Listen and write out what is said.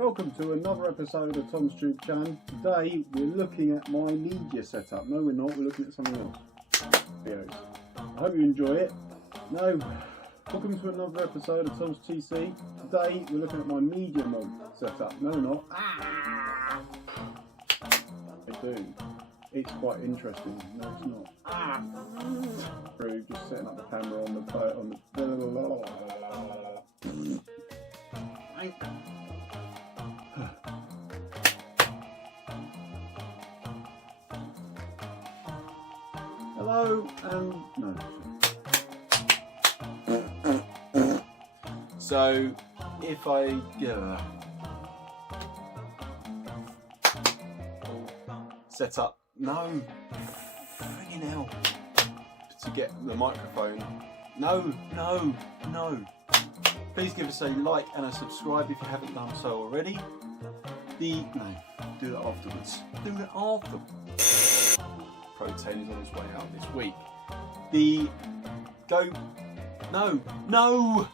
Welcome to another episode of Tom's Tube Channel. Today we're looking at my media setup. No, we're not. We're looking at something else. Videos. I hope you enjoy it. No, welcome to another episode of Tom's TC. Today we're looking at my media mod setup. No, we're not. I do. It's quite interesting. No, it's not. Through just setting up the camera on the Hello and no. So if I set up friggin' hell to get the microphone. No. Please give us a like and a subscribe if you haven't done so already. Do it afterwards. Do it after. Protein is on its way out this week. No.